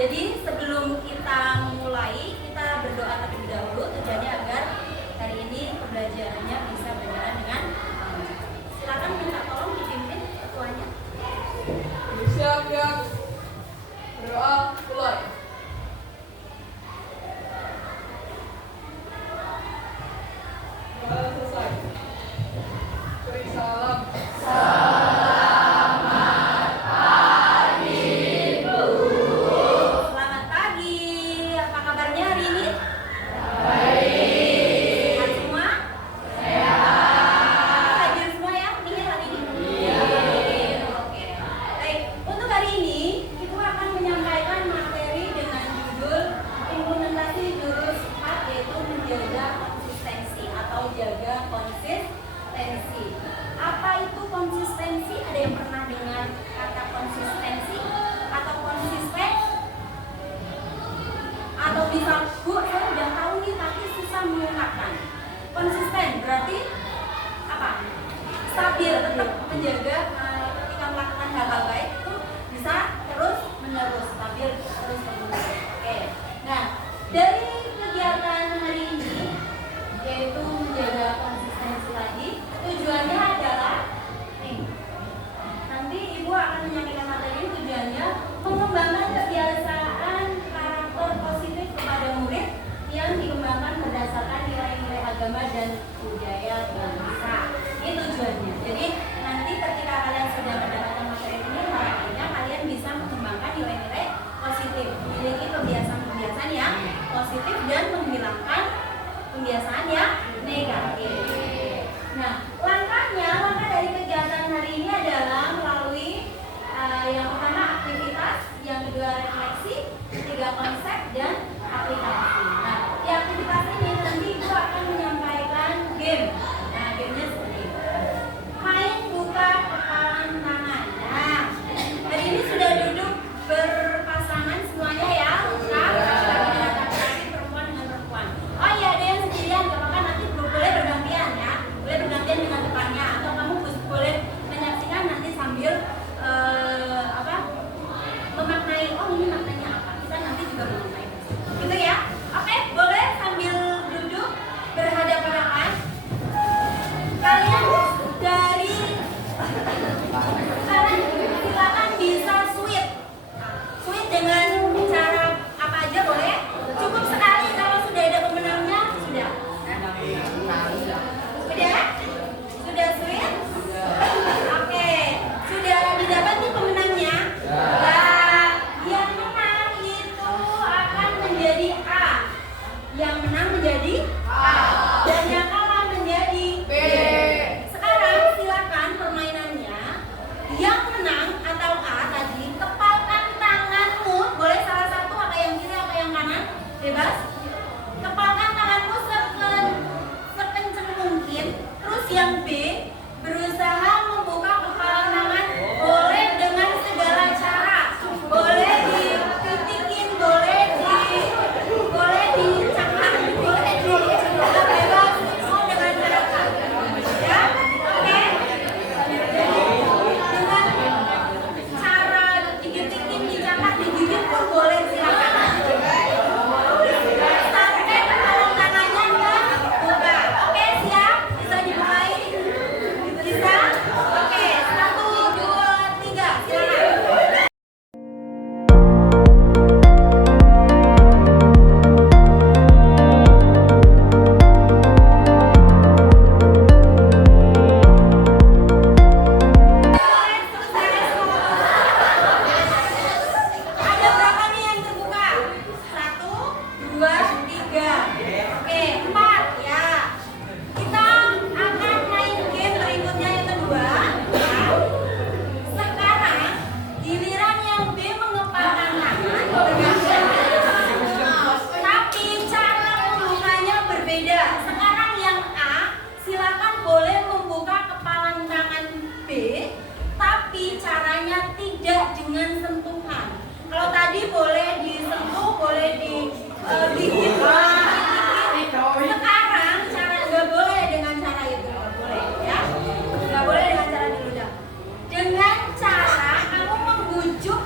Jadi sebelum kita mulai, kita berdoa terlebih dahulu tujuannya agar hari ini pembelajarannya bisa berjalan dengan lancar. Silakan minta tolong dipimpin ketuanya. Siap. Berdoa mulai. Selesai. Beri salam. Selamat pagi. Apa kabarnya hari ini? Baik. Sehat semua? Sehat. Hadir semua ya nih hari ini? Iya. Oke. Baik. Untuk hari ini kita akan menyampaikan materi dengan judul implementasi jurus 4, yaitu menjaga konsistensi atau jaga konsistensi. Apa itu konsistensi? Ada yang pernah dengar kata konsistensi atau konsisten? Atau bisa, Bu, saya udah tahu nih tapi susah mengungkapkan. Konsisten berarti apa? Stabil, tetap menjaga ketika melakukan hal-hal baik itu bisa terus menerus, stabil terus menerus. Oke. Nah, dari kegiatan hari ini yaitu menjaga konsistensi tadi, tujuannya adalah nih, nanti Ibu akan menyampaikan materi. Tujuannya mengembangkan kebiasaan karakter positif kepada murid yang dikembangkan berdasarkan nilai-nilai agama dan budaya bangsa. Ini tujuannya. Jadi nanti ketika kalian sudah mendapatkan materi ini, harapannya kalian bisa mengembangkan nilai-nilai positif, memiliki kebiasaan-kebiasaan yang positif dan menghilangkan kebiasaan yang negatif. Nah, langkah dari kegiatan hari ini adalah melalui yang pertama aktivitas, yang kedua refleksi, ketiga konsep dan aplikasi. Nah, di aktivitas ini nanti Ibu akan menyampaikan game. Nah, gamenya seperti ini. Main buka kepalan tangan. Nah, hari ini sudah duduk berpasangan semuanya ya, lengkap. Laki-laki dengan laki-laki, perempuan dengan perempuan. Oh iya, ada yang sendirian, gak apa-apa, nanti boleh bergantian ya. Boleh bergantian dengan depannya, atau kamu boleh menyaksikan nanti sambil memaknai, oh ini maknanya apa, kita nanti juga memaknai gitu ya. Oke, boleh sambil duduk berhadapan-hadapan. Kalian silakan bisa sweet dengan cara apa aja boleh, cukup sekali. Kalau sudah ada pemenangnya sudah sweet. Oke, sudah didapat nih pemenangnya. Nah, yang menang itu akan menjadi A, yang menang menjadi A, dan yang kalah menjadi B. Sekarang silakan permainannya. Yang menang atau A tadi, kepalkan tanganmu, boleh salah satu, apa yang kiri apa yang kanan, bebas. Kepalkan tanganmu sekencang mungkin. Terus yang B, berusaha membuka kepala tangan, boleh dengan segala cara, boleh dipitikin, boleh dicakar, boleh bebas, mau dengan cara apa? Ya, oke. Dengan cara dipitikin, dicakar, digigit pun boleh, silakan. Sampai kepala tangannya enggak buka. Oke, siap? Bisa dimulai? Bisa? Oke, 1, 2, 3, silakan. Ada berapa nih yang terbuka? 1, 2, 3. Oke, 4 ya. Kita akan main game berikutnya yang kedua. Ya. Sekarang giliran yang B mengepalkan tangan bergantian. Tapi cara membukanya berbeda. Sekarang yang A, silakan boleh membuka kepalan tangan B, tapi caranya tidak dengan sentuhan. Kalau tadi boleh disentuh, boleh digigit, sekarang cara nggak boleh dengan cara itu, nggak boleh ya, nggak boleh dengan cara diludah. Dengan cara kamu membujuk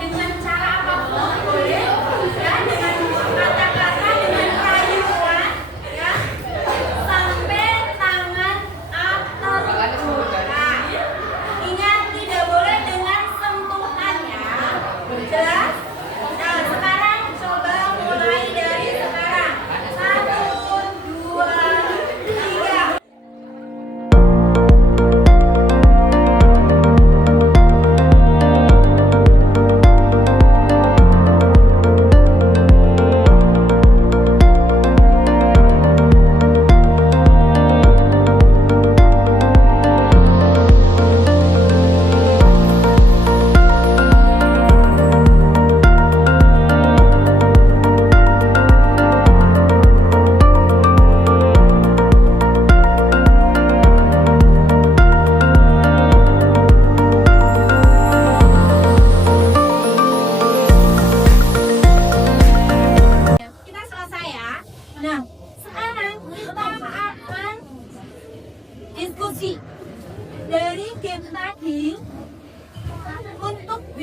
dengan cara apapun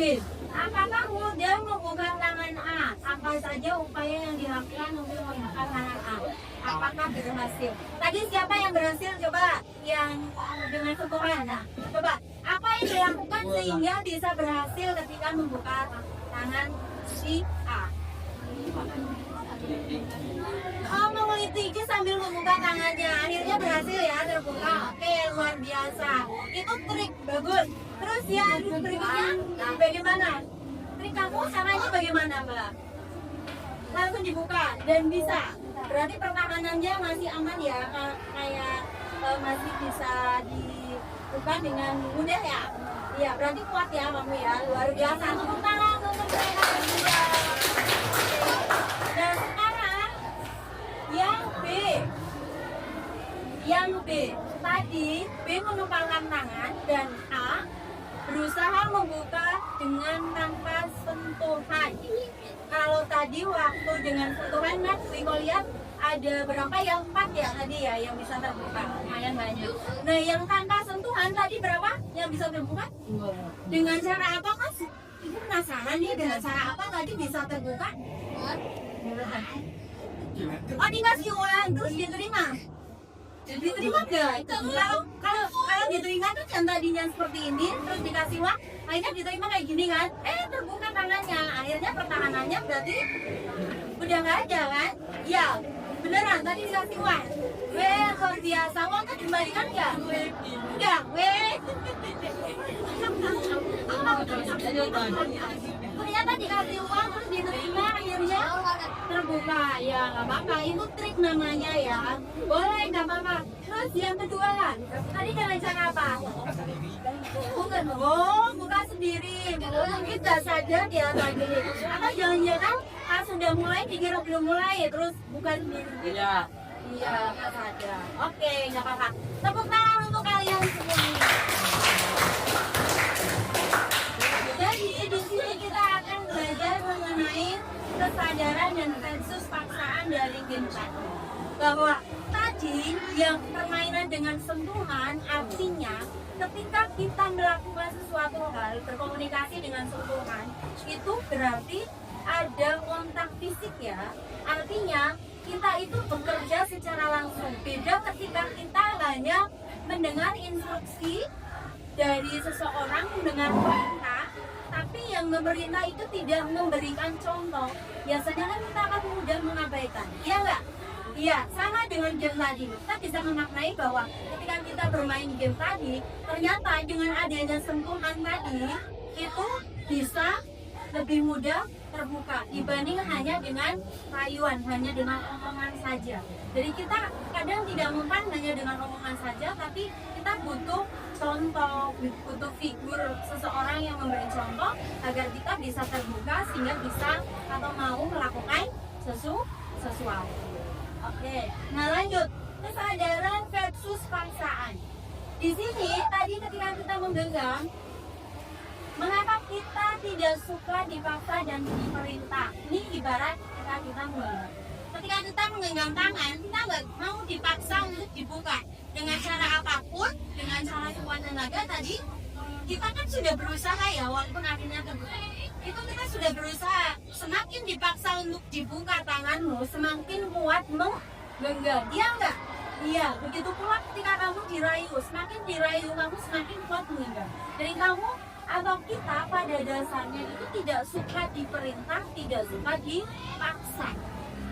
B. Apakah mudah membuka tangan A? Apa saja upaya yang dilakukan untuk membuka tangan A? Apakah berhasil? Tadi siapa yang berhasil? Coba yang dengan sentuhan. Nah, coba apa yang dilakukan sehingga bisa berhasil ketika membuka tangan si A? Oh, menguliti sambil membuka tangannya, akhirnya berhasil ya terbuka. Oke, luar biasa. Itu trik bagus. Terus yang berikutnya, bagaimana? Trik kamu caranya bagaimana, Mbak? Langsung dibuka dan bisa. Berarti pertahanannya masih aman ya, kayak masih bisa dibuka dengan mudah ya. Iya, berarti kuat ya kamu ya, luar biasa. Tepuk tangan untuk mereka berdua. Dan sekarang yang B. Yang B. Tadi B mengepalkan tangan dan A berusaha membuka dengan tanpa sentuhan. Kalau tadi waktu dengan sentuhan, Mas, Wiko lihat ada berapa yang 4 ya tadi ya yang bisa terbuka, lumayan banyak. Nah, yang tanpa sentuhan tadi berapa yang bisa terbuka? Dengan cara apa, Mas? Ibu penasaran nih dengan cara apa tadi bisa terbuka? Oh, dikasih uang terus diterima. Diterima enggak? Kalau diterima tuh yang tadinya seperti ini terus dikasih uang, akhirnya diterima kayak gini kan? Terbuka tangannya, akhirnya pertahanannya berarti udah nggak ada kan? Ya, beneran tadi dikasih uang. Luar biasa, uang kan dikembalikan nggak? Enggak, ternyata dikasih uang terus diterima akhirnya terbuka. Ya nggak apa-apa, itu trik namanya ya, boleh nggak apa-apa. Terus yang kedua kan tadi dengan cara apa? Buka sendiri. Mungkin nggak sadar ya tadi, atau jangan-jangan pas sudah mulai dikira belum mulai terus buka sendiri. Iya, nggak sadar. Oke, nggak apa-apa. Tepuk tangan untuk kalian semua. Jadi di sini kita akan belajar mengenai kesadaran dan versus paksaan dari game tadi. Bahwa tadi yang permainan dengan sentuhan artinya ketika kita melakukan sesuatu hal berkomunikasi dengan sentuhan itu berarti ada kontak fisik ya. Artinya kita itu bekerja secara langsung. Beda ketika kita hanya mendengar instruksi dari seseorang, mendengar perintah, tapi yang memerintah itu tidak memberikan contoh, biasanya kan kita akan mudah mengabaikan, iya nggak? Iya, sama dengan game tadi. Kita bisa memaknai bahwa ketika kita bermain game tadi, ternyata dengan adanya sentuhan tadi, itu bisa lebih mudah terbuka dibanding hanya dengan rayuan, hanya dengan omongan saja. Jadi kita kadang tidak mempan hanya dengan omongan saja, tapi kita butuh contoh, butuh figur seseorang yang memberi contoh agar kita bisa terbuka sehingga bisa atau mau melakukan sesuatu. Oke, nah lanjut, kesadaran versus paksaan. Di sini tadi ketika kita menggenggam, mengapa kita tidak suka dipaksa dan diperintah? Ini ibarat ketika kita menggenggam. Ketika kita menggenggam tangan, kita nggak mau dipaksa untuk dibuka dengan cara apapun, dengan cara sekuat tenaga tadi. Kita kan sudah berusaha ya, walaupun akhirnya terbuka. Itu kita sudah berusaha. Semakin dipaksa untuk dibuka tanganmu, semakin kuat menggenggam. Iya enggak? Iya, begitu pula ketika kamu dirayu, semakin dirayu kamu semakin kuat menggenggam. Jadi kamu atau kita pada dasarnya itu tidak suka diperintah, tidak suka dipaksa.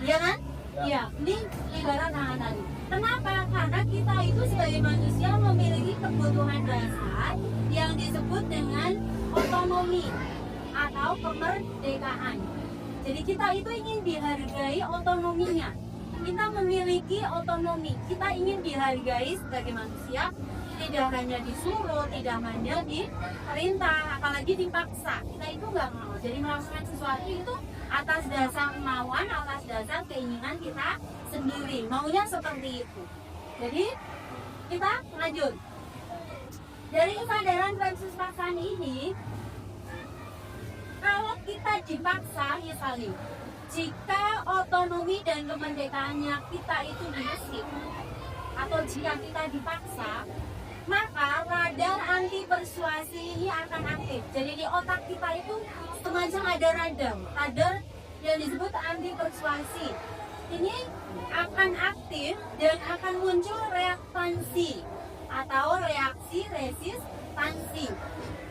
Iya kan? Iya, ini ibarat tangan tadi. Kenapa? Karena kita itu sebagai manusia memiliki kebutuhan dasar yang disebut dengan otonomi atau kemerdekaan. Jadi kita itu ingin dihargai otonominya. Kita memiliki otonomi. Kita ingin dihargai sebagai manusia, tidak hanya disuruh, tidak hanya diperintah, apalagi dipaksa. Kita itu nggak mau. Jadi melakukan sesuatu itu atas dasar kemauan, atas dasar keinginan kita sendiri. Maunya seperti itu. Jadi kita lanjut. Dari kesadaran versus paksaan ini, kalau kita dipaksa, misalnya, jika otonomi dan kemerdekaannya kita itu diusik, atau jika kita dipaksa, maka radar anti persuasi ini akan aktif. Jadi di otak kita itu semacam ada radar yang disebut anti persuasi. Ini akan aktif dan akan muncul reaktansi atau reaksi resistansi.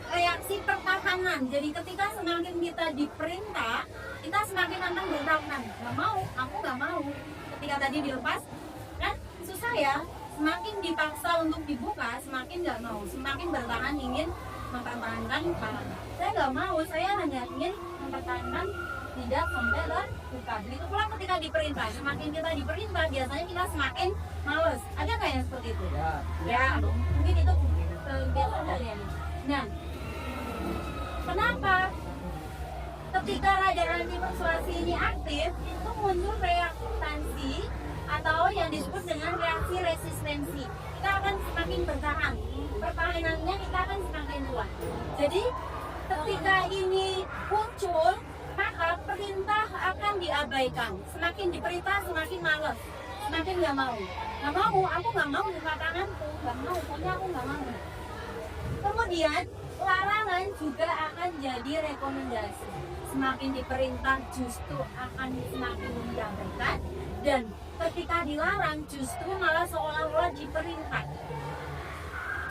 Reaksi pertahanan. Jadi ketika semakin kita diperintah, kita semakin akan bertahan. Nggak mau, aku nggak mau. Ketika tadi dilepas, kan susah ya. Semakin dipaksa untuk dibuka, semakin nggak mau. Semakin bertahan ingin mempertahankan kepala. Saya nggak mau, saya hanya ingin mempertahankan tidak sampai terbuka. Begitu pula ketika diperintah, semakin kita diperintah, biasanya kita semakin males. Ada nggak yang seperti itu? Ya, mungkin itu kebiasaan kalian. Nah, kenapa ketika radar anti persuasi ini aktif, itu muncul reaktansi atau yang disebut dengan reaksi resistensi. Kita akan semakin bertahan, pertahanannya kita akan semakin kuat. Jadi ketika ini muncul, maka perintah akan diabaikan. Semakin diperintah semakin malas, semakin nggak mau. Aku nggak mau buka tanganku, nggak mau, pokoknya aku nggak mau. Kemudian larangan juga akan jadi rekomendasi. Semakin diperintah justru akan semakin diabaikan, dan ketika dilarang justru malah seolah-olah diperintah.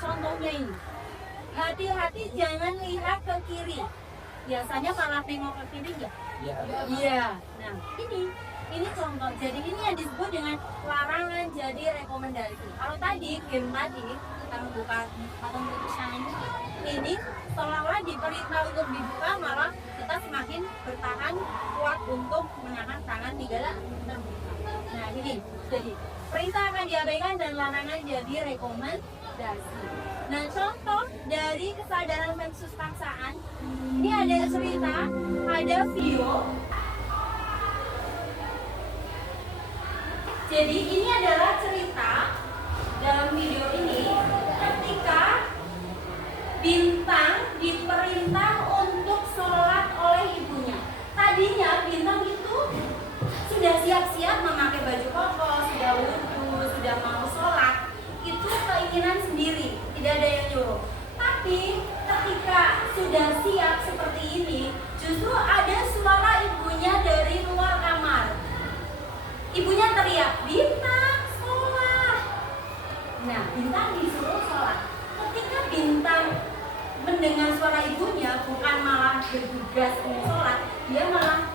Contohnya ini, hati-hati jangan lihat ke kiri. Biasanya malah nengok ke kiri ya? Iya. Nah, ini contoh. Jadi ini yang disebut dengan larangan jadi rekomendasi. Kalau tadi game tadi kita membuka atau menutup tangan ini seolah-olah diperintah untuk dibuka, malah kita semakin bertahan kuat untuk menahan tangan tidak terbuka. Nah ini, jadi perintah akan diabaikan dan larangan jadi rekomendasi. Nah contoh dari kesadaran versus paksaan, ini ada cerita, ada video. Jadi ini adalah cerita dalam video ini ketika Bintang diperintah untuk sholat oleh ibunya. Tadinya Bintang itu sudah siap-siap memakai baju koko, sudah wudhu, sudah mau sholat. Itu keinginan sendiri, tidak ada yang nyuruh. Tapi ketika sudah siap seperti ini, justru ada suara ibunya dari luar kamar. Ibunya teriak, "Bintang, sholat!" Nah, Bintang disuruh sholat. Ketika Bintang mendengar suara ibunya, bukan malah bergegas mau sholat, dia malah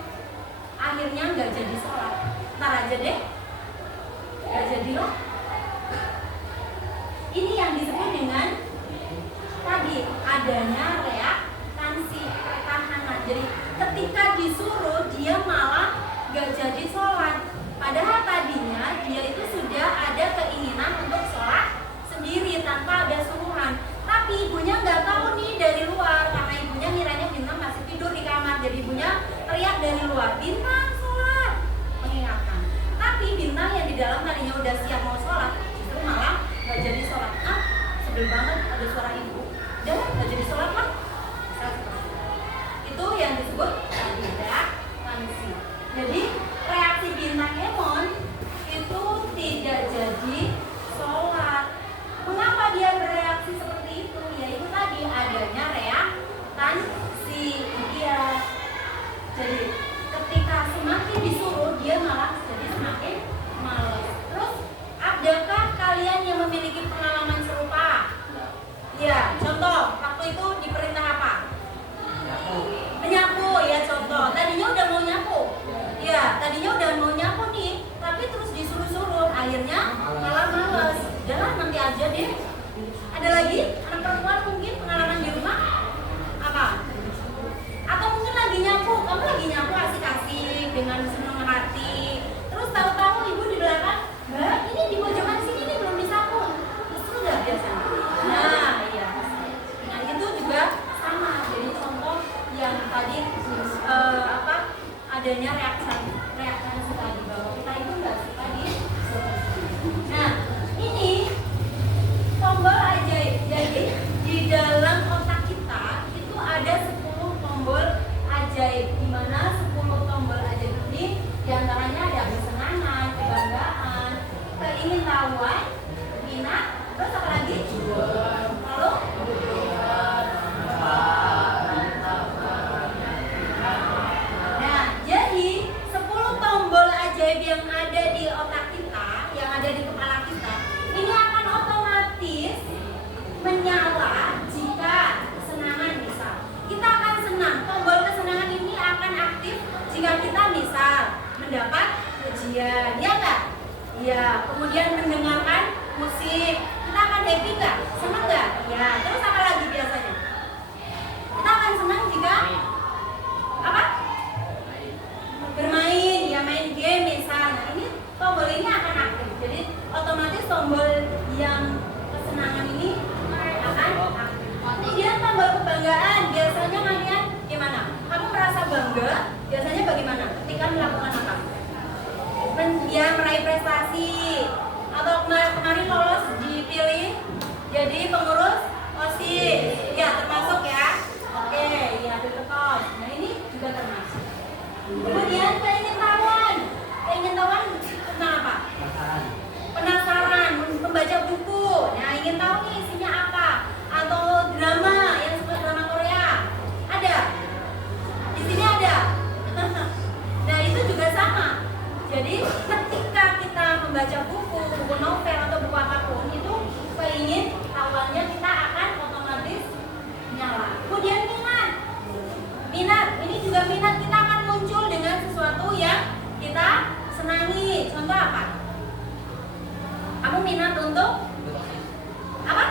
akhirnya nggak jadi sholat. Ntar aja deh, nggak jadi loh. Ini yang disebut dengan tadi adanya reaktansi pertahanan. Jadi ketika disuruh dia malah nggak jadi sholat. Padahal tadinya dia itu sudah ada keinginan untuk sholat sendiri tanpa ada suruhan. Tapi ibunya nggak tahu nih dari luar, karena ibunya ngiranya Bintang masih tidur di kamar. Jadi ibunya teriak dari luar, "Bintang, sholat!" Mengingatkan. Tapi Bintang yang di dalam tadinya udah siap mau sholat, justru malah nggak jadi sholat. Sebel banget ada suara ibu. Udah nggak jadi sholat lah. Itu yang disebut reaktansi. Jadi reaksi Bintang Emon itu tidak jadi sholat. Mengapa dia bereaksi seperti itu? Yaitu tadi adanya reaktansi dia. Jadi ketika semakin disuruh dia malah jadi semakin malas. Terus adakah kalian yang memiliki pengalaman serupa? Ya, contoh waktu itu diperintah apa? Menyapu ya, contoh. Tadinya udah mau nyapu. Ya, tadinya udah mau nyapu nih, tapi terus disuruh-suruh, akhirnya malah males. Jangan nanti aja deh. Ada lagi anak perempuan mungkin pengalaman di rumah apa? Atau mungkin lagi nyapu, kamu lagi nyapu asik-asik dengan senang hati. Terus tahu-tahu ibu di belakang, "Mbak, ini di pojokan sini nih belum disapu." Justru nggak biasa. Nah, iya. Nah itu juga sama. Jadi contoh yang tadi adanya reaksi tadi bahwa kita itu nggak suka di. Nah ini tombol ajaib. Jadi di dalam otak kita itu ada 10 tombol ajaib, di mana 10 tombol ajaib ini diantaranya ada kesenangan, kebanggaan, keingintahuan, minat, terus apa lagi? Ya, kemudian mendengarkan musik. Kita akan happy nggak? Senang nggak? Ya, terus apa lagi biasanya? Kita akan senang jika apa? Bermain, ya main game misalnya. Ini tombol ini akan aktif. Jadi otomatis tombol yang kesenangan ini akan aktif. Kemudian tombol kebanggaan. Biasanya kalian gimana? Kamu merasa bangga? Biasanya bagaimana? Ketika melakukan apa? Ya meraih prestasi atau kemarin lolos dipilih jadi pengurus OSIS ya termasuk ya. Oke ya betul. Nah ini juga termasuk. Kemudian keingin tahuan tentang apa? Penasaran membaca buku. Nah ingin tahu nih isinya apa, atau drama yang suka drama Korea ada di sini ada. Nah itu juga sama. Jadi ketika kita membaca buku novel atau buku apapun itu keingin tahuannya kita akan otomatis nyala. Kemudian minat ini juga minat kita akan muncul dengan sesuatu yang kita senangi. Contoh apa? Kamu minat untuk apa?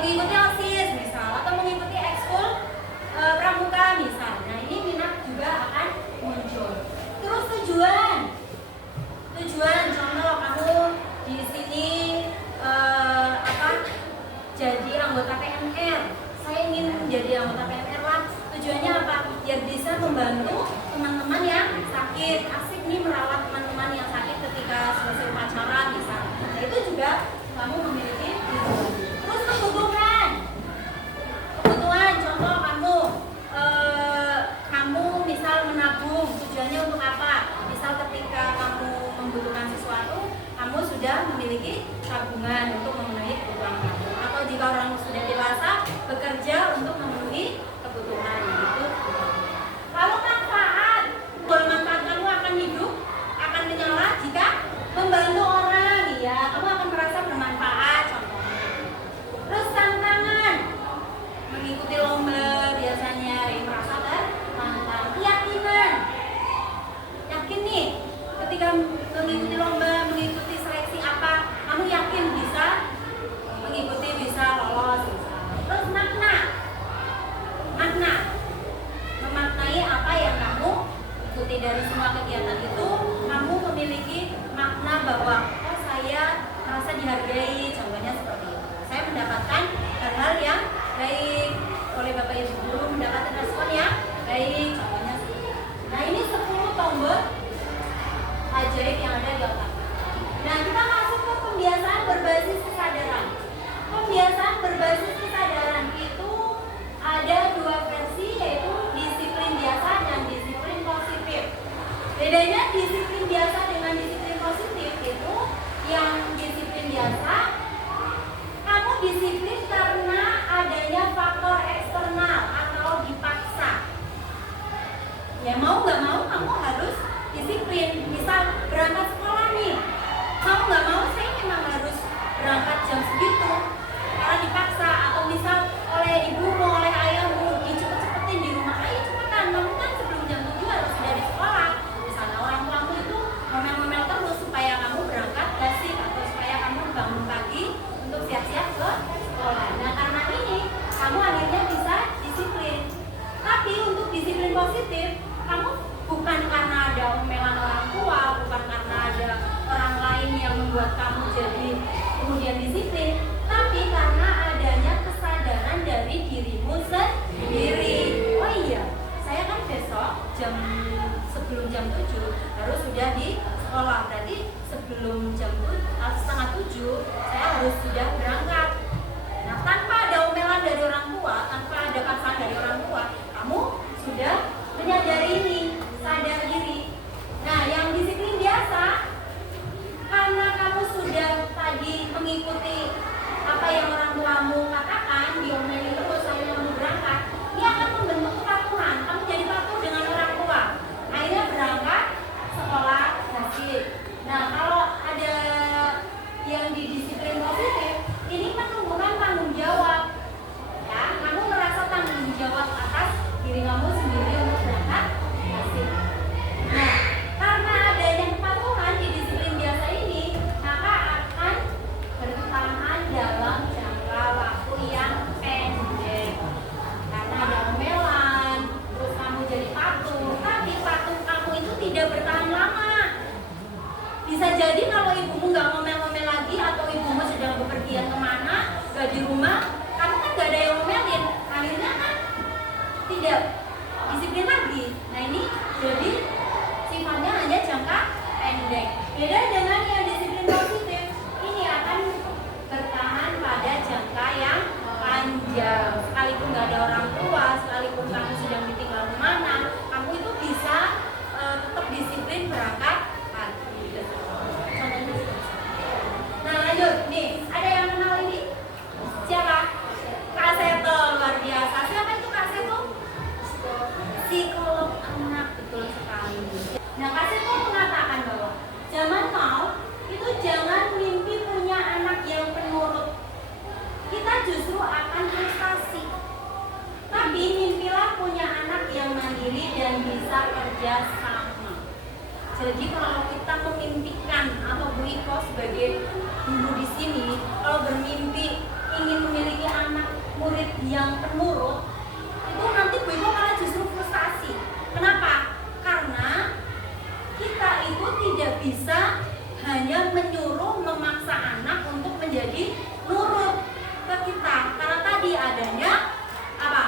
Mengikuti OSIS misal atau mengikuti ekskul pramuka misal. Nah ini minat juga akan muncul. Terus tujuan contoh kamu di sini jadi anggota PNR. Saya ingin menjadi anggota PNR lah. Tujuannya apa? Biar bisa membantu teman-teman yang sakit. Asik nih merawat teman-teman yang sakit ketika selesai upacara misalnya. Nah itu juga kamu memiliki tujuan. Terus kebutuhan contoh kamu misal menabung. Tujuannya untuk apa? Misal ketika kamu membutuhkan sesuatu, kamu sudah memiliki tabungan untuk memenuhi kebutuhan kamu. Atau jika orang sudah dewasa, bekerja untuk memenuhi kebutuhan gitu. Lalu manfaat kamu akan hidup, akan menyala jika membantu orang, ya kamu akan merasa bermanfaat contohnya. Terus tantangan, mengikuti lomba biasanya merasa tertantang. Yakin nih ketika mengikuti lomba, mengikuti seleksi apa, kamu yakin bisa mengikuti, bisa lolos. Terus makna memaknai apa yang kamu ikuti dari semua kegiatan itu. Kamu memiliki makna bahwa saya merasa dihargai, contohnya seperti itu. Saya mendapatkan hal-hal yang baik oleh Bapak Ibu guru, mendapatkan respon yang baik, contohnya seperti itu. Nah ini 10 tombol ajaib yang ada di otak. Nah kita masuk ke pembiasaan berbasis kesadaran. Pembiasaan berbasis kesadaran itu ada 2 versi, yaitu disiplin biasa dan disiplin positif. Bedanya disiplin biasa dengan disiplin positif itu, yang disiplin biasa kamu disiplin karena adanya faktor eksternal atau dipaksa. Ya mau nggak mau kamu harus disiplin. Misal berangkat sekolah nih, mau nggak mau saya memang harus berangkat jam segitu karena dipaksa. Atau misal oleh ibumu, oleh ayahmu, dicepet-cepetin di rumah, ayo cepetan, kamu kan sebelum jam 7 harus sudah di sekolah. Misalnya orang tuamu itu ngomel-ngomel terus supaya kamu berangkat basic atau supaya kamu bangun pagi untuk siap-siap ke sekolah. Nah karena ini kamu akhirnya bisa disiplin. Tapi untuk disiplin positif, kamu bukan karena ada omelan orang tua, bukan karena ada orang lain yang membuat kamu jadi kemudian disiplin, tapi karena adanya kesadaran dari dirimu sendiri. Oh iya, saya kan besok sebelum jam 7 harus sudah di sekolah. Berarti sebelum jam 6:30 saya harus sudah berangkat. Nah tanpa ada omelan dari orang tua, tanpa ada paksaan dari orang tua, kamu sudah menyadari ini, sadar diri. Nah yang disiplin biasa, karena kamu sudah tadi mengikuti apa yang orang tuamu katakan, diomelin terus akhirnya kamu berangkat, dia akan membentuk kepatuhan. Kamu jadi patuh dengan orang tua, akhirnya berangkat sekolah basic. tidak disiplin lagi. Nah ini jadi sifatnya hanya jangka pendek. Beda dengan yang disiplin positif, ini akan bertahan pada jangka yang panjang. Sekalipun nggak ada orang tua, sekalipun kamu sedang ditinggal mana, kamu itu bisa tetap disiplin berangkat pagi. Nah lanjut, nih ada yang kenal ini? Siapa? Kak Seto, luar biasa. Siapa itu Kak Seto? Psikolog anak, betul sekali. Nah Kak Seto mengatakan bahwa zaman now itu jangan mimpi punya anak yang penurut. Kita justru akan frustasi. Tapi mimpilah punya anak yang mandiri dan bisa kerja sama. Jadi kalau kita memimpikan atau Bu Iko sebagai guru di sini, kalau bermimpi ingin memiliki anak murid yang penurut, itu nanti Bu Iko malah justru frustasi. Kenapa? Karena kita itu tidak bisa hanya menyuruh, memaksa anak untuk menjadi nurut ke kita. Karena tadi adanya apa?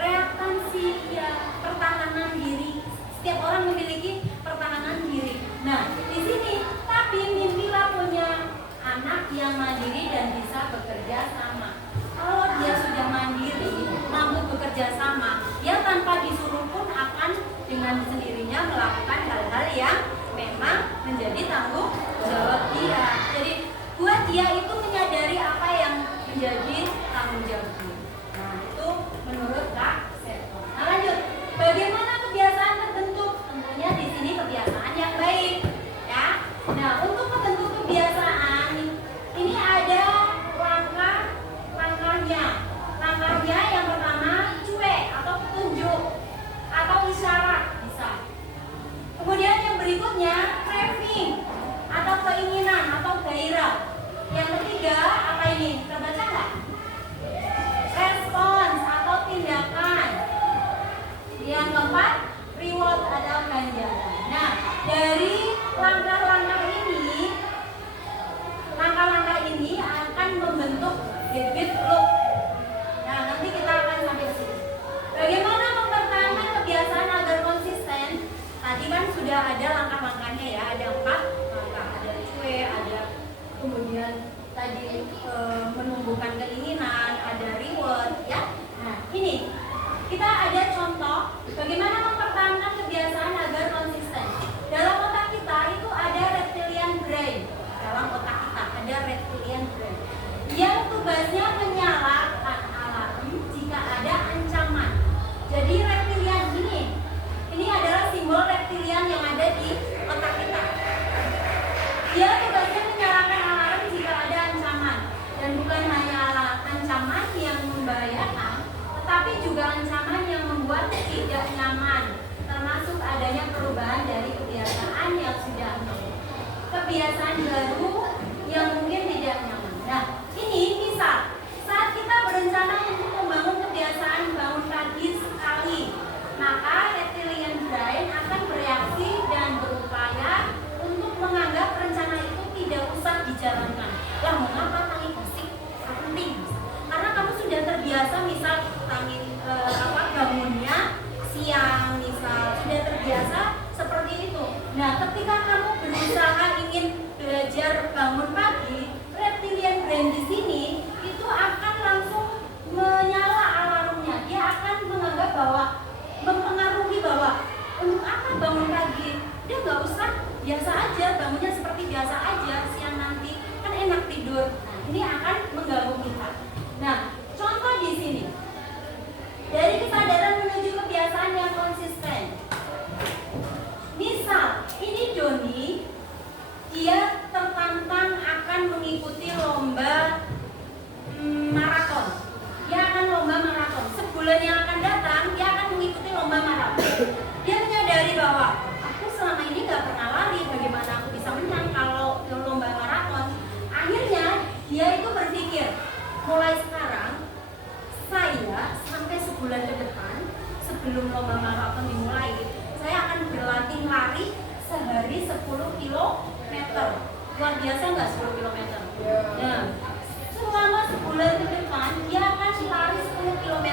Reaksi ya, pertahanan diri. Setiap orang memiliki pertahanan diri. Nah, di sini tapi mimpilah punya anak yang mandiri dan bisa bekerja sama. Kalau dia sudah mandiri, mampu bekerja sama, dia tanpa disuruh pun akan dengan sendirinya melakukan hal-hal yang memang menjadi tanggung jawab dia. Jadi buat dia itu menyadari apa yang menjadi tanggung jawab dia. Nah, itu menurut Kak Seto. Nah, lanjut. Bagaimana kebiasaan terbentuk? Tentunya di sini kebiasaan yang baik, ya. Nah, untuk membentuk kebiasaan ini ada langkahnya. Langkahnya yang pertama cuek atau petunjuk atau isyarat bisa. Kemudian yang berikutnya craving atau keinginan atau gairah. Yang ketiga apa ini? Terbaca nggak? Respons atau tindakan. Yang keempat reward atau ganjaran. Nah, dari langkah-langkah ini akan membentuk habit loop. Nah, nanti kita akan sampai ke sini. Bagaimana mempertahankan kebiasaan agar konsisten? Tadi kan sudah ada langkah-langkahnya ya, ada 4 langkah, ada cuek, ada kemudian tadi menumbuhkan keinginan, ada reward ya. Nah, ini kita ada contoh bagaimana mempertahankan kebiasaan agar konsisten. Dalam otak kita itu ada reptilian brain. Dalam otak kita ada reptilian brain yang tugasnya menyalakan alarm jika ada ancaman. Jadi reptilian ini adalah simbol reptilian yang ada di otak kita. Dia tugasnya menyalakan alarm jika ada ancaman, dan bukan hanya ancaman yang membahayakan, tetapi juga ancaman yang membuat tidak nyaman, termasuk adanya perubahan dari kebiasaan yang sudah kebiasaan baru yang mungkin tidak nyaman. Nah, ini misal saat kita berencana untuk membangun kebiasaan bangun pagi sekali, maka reptilian brain akan bereaksi dan berupaya untuk menganggap rencana itu tidak usah dijalankan. Lah, mengapa tangi kasih penting? Karena kamu sudah terbiasa misal bangunnya siang misal, sudah terbiasa seperti itu. Nah, ketika kamu berusaha ingin belajar bangun pagi, reptilian brain di sini itu akan langsung menyala alarmnya. Dia akan menganggap bahwa mempengaruhi bahwa untuk apa bangun pagi? Dia nggak usah, biasa aja, bangunnya seperti biasa aja, siang nanti kan enak tidur. Nah, ini akan mengganggu kita. Nah, contoh di sini dari kesadaran menuju kebiasaan yang konsisten. Misal, ini Doni, dia tertantang akan mengikuti lomba maraton. Dia akan lomba maraton. Sebulan yang akan datang, dia akan mengikuti lomba maraton. Dia menyadari bahwa aku selama ini gak pernah lari, bagaimana aku bisa menang kalau lomba maraton. Akhirnya, dia itu berpikir, mulai sekarang, saya sampai sebulan ke depan, sebelum lomba maraton dimulai, saya akan berlatih lari sehari 10 km. Luar biasa nggak 10 km? Nah, selama sebulan ke depan dia akan lari 10 km.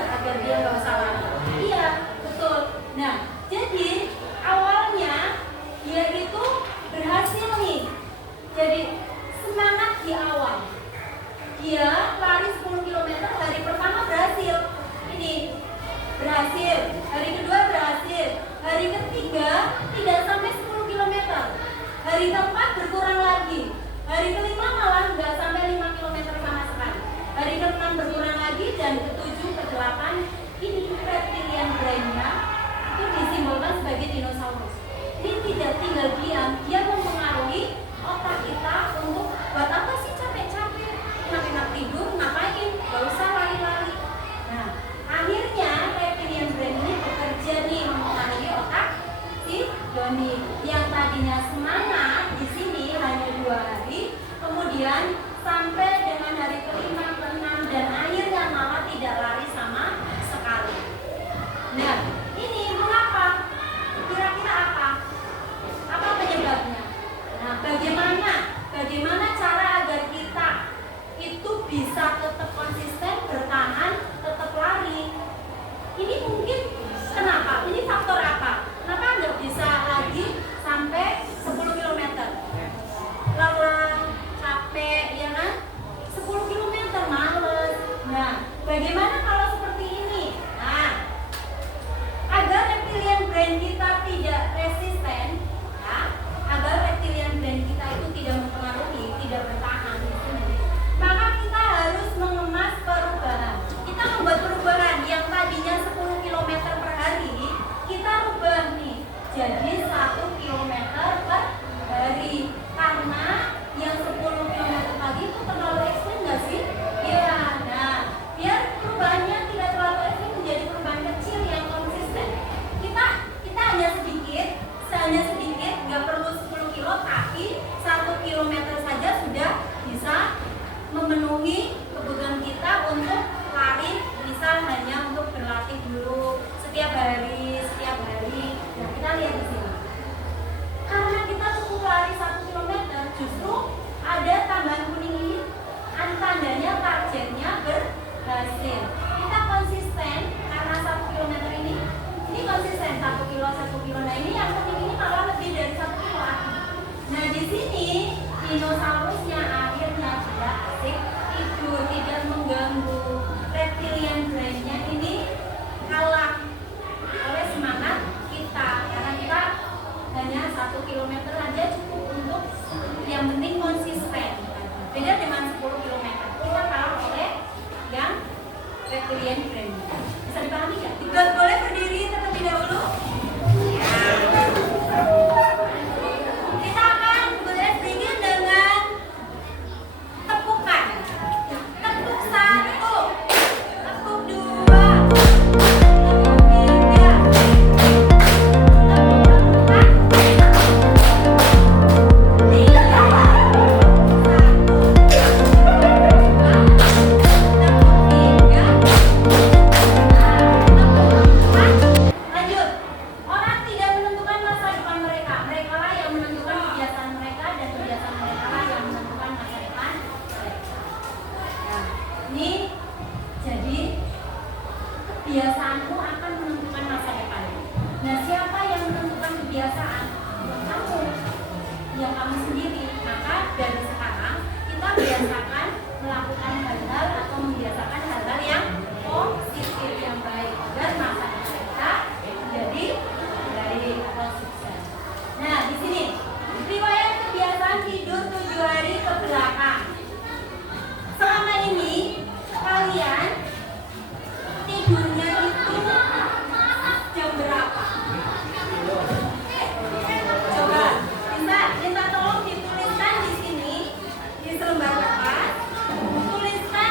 ya agar dia nggak usah lari. Iya, betul. Nah, jadi awalnya dia itu berhasil nih. Jadi semangat di awal. Dia lari 10 km hari pertama berhasil. Ini berhasil. Hari kedua berhasil. Hari ketiga tidak sampai 10 km. Hari keempat berkurang lagi. Hari kelima malah nggak sampai 5 km sama sekali. Hari keenam berkurang lagi dan ketujuh, ke-8 ini reptilian brain-nya itu disimbolkan sebagai dinosaurus. Ini tidak tinggal diam, dia mempengaruhi otak kita untuk buat apa sih capek-capek, enak-enak tidur, ngapain, gak usah lari-lari. Nah, akhirnya reptilian brain ini bekerja nih mempengaruhi otak si Doni yang tadinya semangat di sini hanya 2 hari, kemudian sampai dengan hari kelima, keenam dan akhirnya malah tidak lari sama sekali. Nah, ini mengapa? Kira-kira apa? Apa penyebabnya? Nah, bagaimana cara agar kita itu bisa tetap konsisten, bertahan, tetap lari? Ini mungkin kenapa? Ini faktor apa? Kenapa nggak bisa lagi sampai 10 km? Lelah, capek, ya kan? 10 km males. Nah, bagaimana kalau seperti ini? Nah, agar reptilian brain kita tidak resisten, ya, agar reptilian brain kita itu tidak mempengaruhi, tidak bertahan di sini, maka kita harus mengemas perubahan. Kita membuat perubahan yang tadinya 10 km per hari, kita rubah nih jadi 1 km per hari. Karena yang 10 km pagi itu terlalu ekstrim nggak sih? Ya, nah, biar perubahannya tidak terlalu ekstrim menjadi perubahan kecil yang konsisten. Kita hanya sedikit, nggak perlu 10 kilo, tapi 1 kilometer saja sudah bisa memenuhi kebutuhan kita untuk lari, misal hanya untuk berlatih dulu setiap hari. Nah, kita lihat di sini. Karena kita cukup lari 1 km, justru ada tambahan kuning ini, tandanya targetnya berhasil. Kita konsisten karena 1 km ini konsisten 1 kilo. Nah, ini yang kuning ini malah lebih dari 1 kilo. Nah, di sini dinosaurusnya akhirnya tidak asik tidur, tidak mengganggu. Reptilian brain-nya ini kalah oleh semangat kita, karena kita hanya 1 km saja cukup untuk yang penting konsisten. Beda dengan 10 km, kita kalah oleh yang reptilian brain. Bisa dipahami ya? Boleh berdiri terlebih dahulu. Kita akan sedikit dengan tepukan. Tepuk 1, tepuk 2, kebiasaanmu akan menentukan masa depan. Nah, siapa yang menentukan kebiasaan? Kamu. Ya, kamu sendiri. Maka dari sekarang kita biasakan melakukan hal-hal atau membiasakan hal-hal yang positif, yang baik agar masa depan kita menjadi baik atau sukses. Nah, di sini riwayat kebiasaan tidur 7 hari ke belakang. Selama ini kalian tidurnya itu jam berapa? Coba, minta tolong dituliskan di sini di selembar kertas. Tuliskan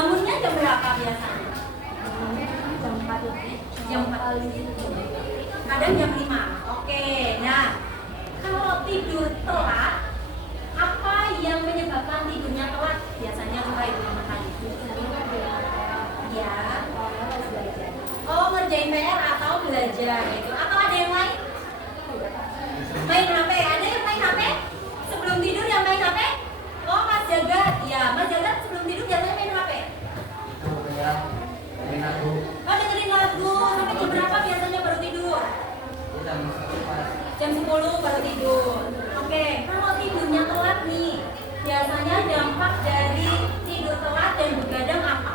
Bangunnya jam berapa biasanya? Jam 4 lebih. Jam 4. Kadang jam 5. Oke, nah kalau tidur telat, apa yang menyebabkan tidurnya telat? Biasanya coba ibu yang makan. Ya. Oh, ngerjain PR atau belajar gitu. Atau ada yang lain? Main HP. Ada yang main HP? Sebelum tidur yang main HP? Oh, Mas Jagat. Ya, Mas Jagat sebelum tidur biasanya main HP. Oh, dengerin lagu. Sampai jam berapa biasanya baru tidur? Jam 10 baru tidur. Oke, kalau tidurnya telat nih, biasanya dampak dari tidur telat dan begadang apa?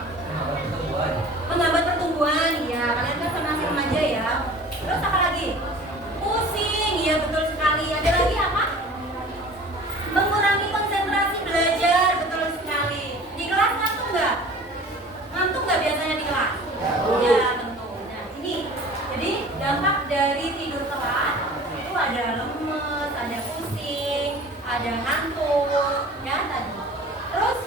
Menghambat pertumbuhan. Ya, kalian kan masih remaja ya. Terus apa lagi? Pusing. Ya, betul sekali. Ada lagi apa? Mengurangi konsentrasi belajar. Betul sekali. Di kelas ngantuk nggak? Ngantuk nggak biasanya di kelas? Ya, tentu. Nah, ini. Jadi dampak dari tidur telat itu ada lemes, ada pusing, ada ngantuk, ya tadi. Terus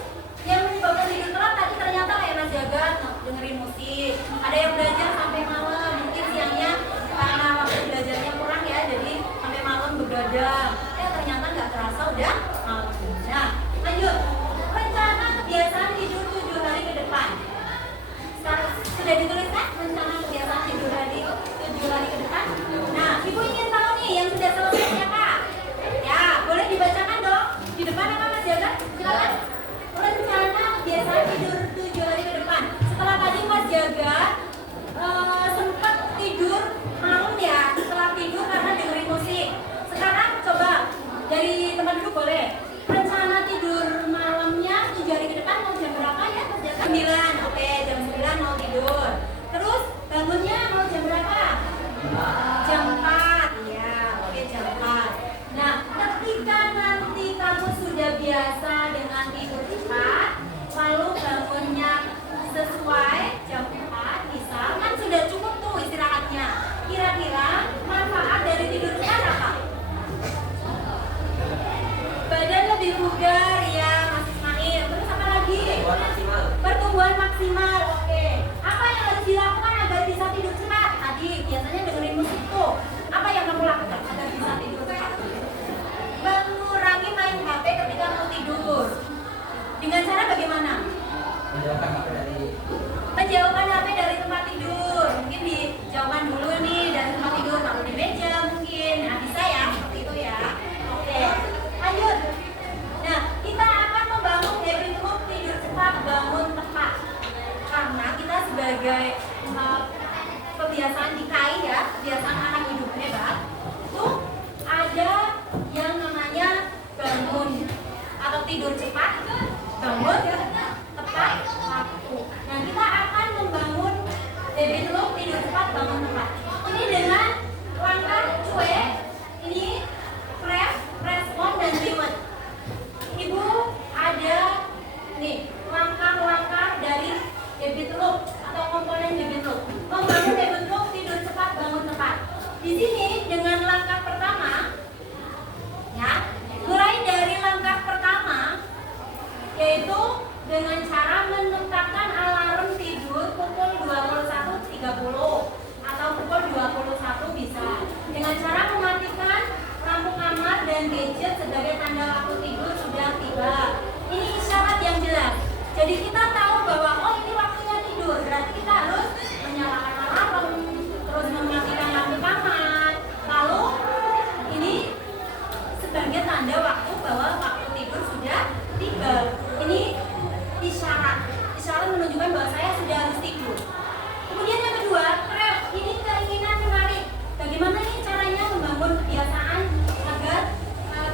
yang menyebabkan tidur telat tadi ternyata kayak Mas Jagat dengerin musik. Ada yang belajar sampai malam, mungkin siangnya karena waktu belajarnya kurang ya, jadi sampai malam begadang. Ternyata nggak terasa udah malam. Nah, lanjut. Rencana kebiasaan tidur 7 hari ke depan. Sekarang sudah ditulis kan rencana kebiasaan tidur 7 hari ke depan? Nah, ibu ingin tahu nih yang sudah selesai siapa? Ya, boleh dibacakan dong. Di depan apa Mas Jagat? Silakan. Rencana kebiasaan tidur 7 hari ke depan. Setelah tadi Mas Jagat sempat tidur malam ya, setelah tidur karena dengerin musik. Sekarang coba dari teman duduk boleh. Rencana tidur malamnya 7 hari ke depan mau jam berapa ya Mas Jagat? 9. Oke, jam 9 mau tidur. Terus bangunnya mau jam berapa? Jam 4. Ya, oke jam 4. Nah, ketika nanti kamu sudah biasa dengan tidur cepat, lalu bangunnya sesuai jam 4, misal kan sudah cukup tuh istirahatnya. Kira-kira manfaat dari tidur cepat apa? Badan lebih bugar ya, Mas Ismail. Terus apa lagi? Pertumbuhan maksimal. Oke. Apa yang harus dilakukan agar bisa tidur cepat? Tadi biasanya dengerin musik tuh. Apa yang kamu lakukan agar bisa tidur cepat? Mengurangi main HP ketika mau tidur. Dengan cara bagaimana? Menjauhkan HP dari tempat tidur. Mungkin dijauhkan dulu nih dari tempat tidur, taruh di meja mungkin. Nah, bisa ya seperti itu ya. Oke. Lanjut. Nah, kita akan membangun habit loop tidur cepat, bangun tepat. Karena kita sebagai kebiasaan DKI ya, kebiasaan anak hidup hebat, itu ada yang namanya bangun atau tidur cepat, bangun tepat waktu. Nah, kita akan membangun habit loop tidur cepat, bangun tepat. Ini dengan langkah cuek, ini press, respon dan reward. Ibu ada nih langkah-langkah dari habit loop atau komponen habit loop. Membangun habit loop tidur cepat, bangun tepat. Di sini dengan langkah pertama, ya, mulai dari langkah pertama, yaitu dengan cara menetapkan alarm tidur pukul 21.30 atau pukul 21 bisa. Dengan cara mematikan lampu kamar dan gadget sebagai tanda waktu tidur sudah tiba. Ini isyarat yang jelas. Jadi kita tahu bahwa oh ini waktunya tidur. Berarti kita harus menyalakan alarm, terus mematikan lampu kamar. Lalu ini sebagai tanda waktu bahwa waktu tidur sudah tiba. Ini isyarat. Isyarat menunjukkan bahwa saya sudah harus tidur. Kemudian yang kedua, ini keinginan menarik. Bagaimana nih caranya membangun kebiasaan agar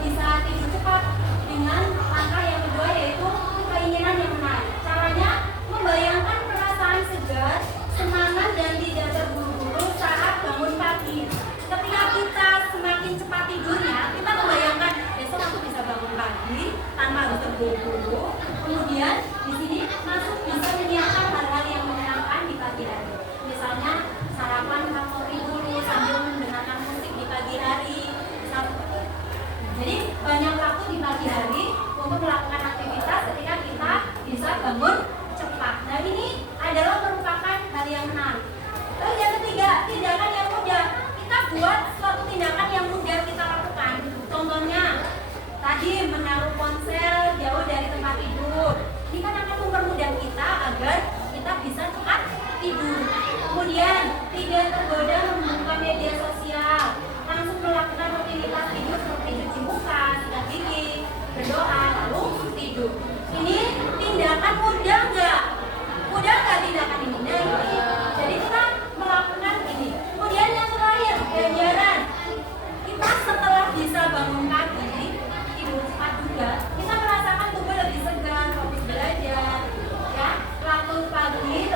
bisa tidur cepat? Dengan langkah yang kedua yaitu keinginan yang menarik. Caranya membayangkan perasaan segar, semangat dan tidak terburu-buru saat bangun pagi. Ketika kita semakin cepat tidurnya, kita membayangkan besok aku bisa bangun pagi tanpa harus terburu-buru. Kemudian di sini masuk bisa menyiapkan hal-hal yang menyenangkan di pagi hari. Misalnya sarapan favorit dulu sambil mendengarkan musik di pagi hari. Jadi banyak waktu di pagi hari untuk melakukan aktivitas ketika kita bisa bangun cepat.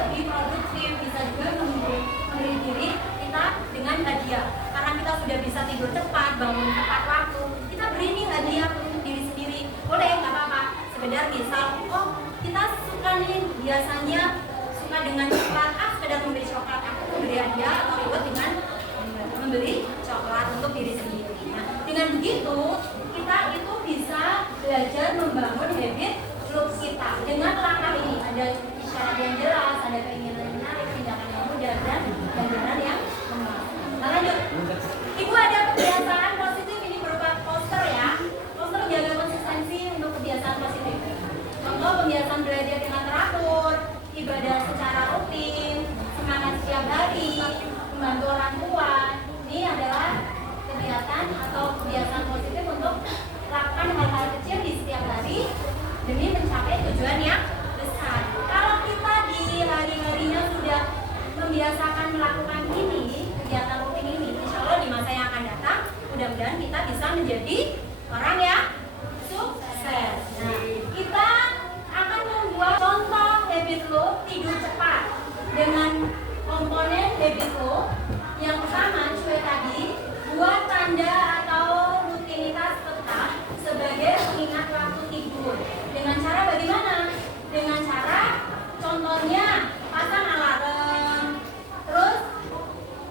lebih produktif, bisa juga memberi diri kita dengan hadiah. Karena kita sudah bisa tidur cepat, bangun tepat waktu, kita beri nih hadiah untuk diri sendiri. Boleh, nggak apa-apa. Sekedar misal, oh kita suka nih biasanya suka dengan coklat, sekedar membeli coklat, aku memberi hadiah atau reward dengan membeli coklat untuk diri sendiri. Nah, dengan begitu kita itu bisa belajar membangun habit loop kita dengan langkah ini. Ada isyarat yang jelas, ada keinginan yang menarik, tindakan yang mudah, dan gambaran yang membangun. Nah, lanjut. Ibu ada kebiasaan positif, ini berupa poster ya. Poster jaga konsistensi untuk kebiasaan positif. Contoh kebiasaan belajar dengan teratur, ibadah secara rutin, semangat setiap hari, membantu orang tua. Ini adalah kegiatan atau kebiasaan positif untuk lakukan hal-hal kecil di setiap hari demi mencapai tujuan yang besar. Kalau kita di hari-harinya sudah membiasakan melakukan ini, kegiatan rutin ini, insya Allah di masa yang akan datang, mudah-mudahan kita bisa menjadi orang yang sukses. Nah, kita akan membuat contoh habit loop tidur cepat dengan komponen habit loop. Yang pertama, cuek tadi, buat tanda atau rutinitas tetap sebagai pengingat waktu tidur. Dengan cara bagaimana? Dengan cara contohnya pasang alarm. Terus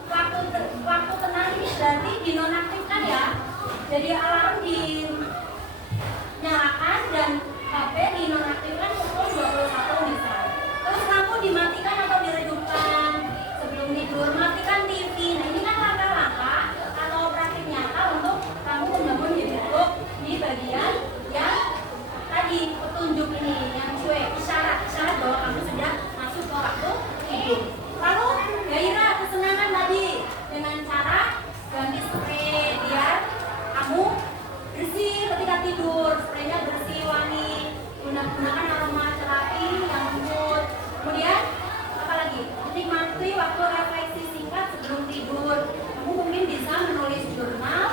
waktu tenang ini berarti dinonaktifkan ya. Jadi alarm dinyalakan dan HP dinonaktifkan pukul 21 misal. Terus lampu dimatikan atau diredupkan sebelum tidur. Matikan TV. Nah, ini kan langkah-langkah atau praktik nyata untuk kamu membangun habit loop di bagian yang tadi petunjuk ini, yang cuek, isyarat bahwa kamu sudah masuk ke waktu tidur. Lalu gairah kesenangan tadi dengan cara ganti spray biar kamu bersih ketika tidur, spraynya bersih, wangi, gunakan aroma terapi yang lembut. Kemudian apa lagi? Nikmati waktu refleksi singkat sebelum tidur. Kamu mungkin bisa menulis jurnal,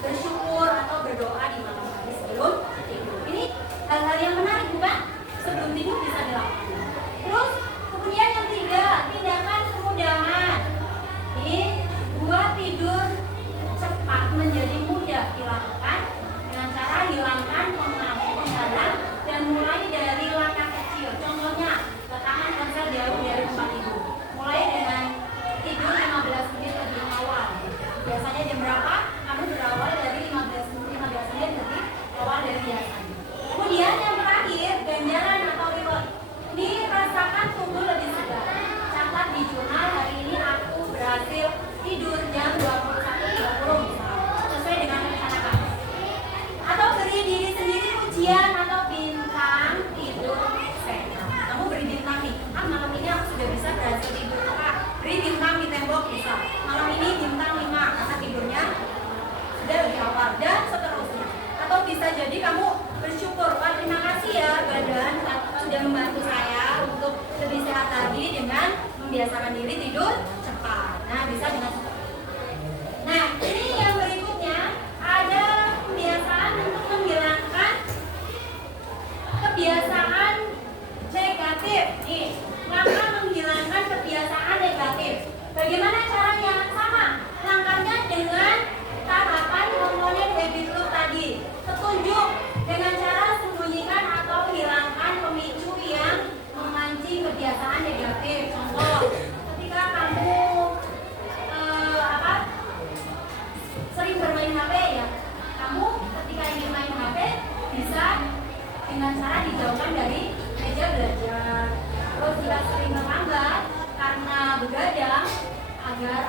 bersyukur atau berdoa di malam hari sebelum tidur. Ini hal-hal yang menarik bukan? Sebelum tidur bisa dilakukan. Terus kemudian yang ketiga, tindakan kemudahan. Ini buat tidur cepat menjadi mudah dilakukan dengan cara hilangkan penghalang dan mulai dari langkah kecil. Contohnya, letakkan ponsel jauh dari tempat tidur. Mulai dengan tidur 15 menit lebih awal. Biasanya jam berapa? Kamu berawal dari 15 menit lebih awal dari biasanya. Kemudian yang terakhir, ganjaran atau reward. Ini rasakan tubuh lebih segar. Catat di jurnal, hari ini aku berhasil tidur jam 21.30 misalnya, sesuai dengan rencana kamu. Atau beri diri sendiri ujian atau bintang tidur sehat. Kamu beri bintang nih, malam ini aku sudah bisa berhasil tidur cepat. Beri bintang di tembok bisa. Malam ini bintang 5 karena tidurnya sudah lebih awal dan seterusnya. Atau bisa jadi kamu bersyukur, wah terima kasih ya badan sudah membantu saya untuk lebih sehat tadi dengan membiasakan diri tidur cepat. Nah, bisa dengan cepat. Nah, ini yang berikutnya ada kebiasaan untuk menghilangkan kebiasaan negatif. Nih, langkah menghilangkan kebiasaan negatif. Bagaimana caranya? Sama, langkahnya dengan tahapan komponen habit loop tadi. Petunjuk dengan cara sembunyikan atau hilangkan pemicu yang memancing kebiasaan negatif. Contoh, ketika kamu sering bermain HP ya, kamu ketika ingin main HP bisa dengan cara dijauhkan dari meja belajar. Terus jika sering terlambat karena begadang, agar